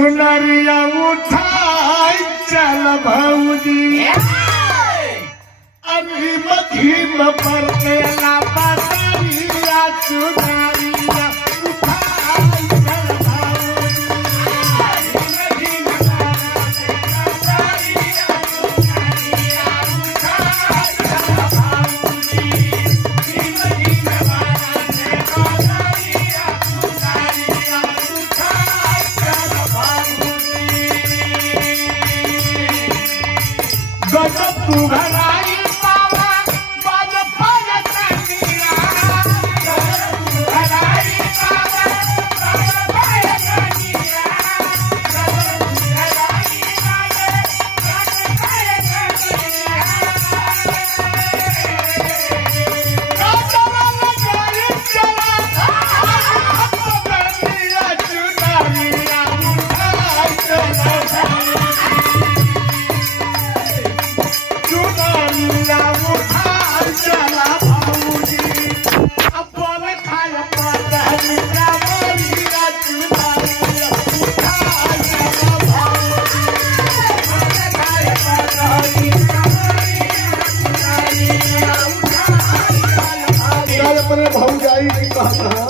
चुनरिया उठाई चल भौजी अभी मधीम पर केला पतरिया चुनरिया उठाई चल भौजी गजब तू भराई बाबा बाज फरसनिया गजब तू भराई बाबा बाज फरसनिया गजब तू भराई बाबा बाज फरसनिया गजब लगाई चला बंदिया चुनरिया उठाई चला चुनरिया उठाई चला भौजी अब बोले खाया पतरिया मोरिया चुनरिया उठाई चला भौजी बोले खाया पतरिया मोरिया चुनरिया उठाई चला भौजी। भौजाई की कहता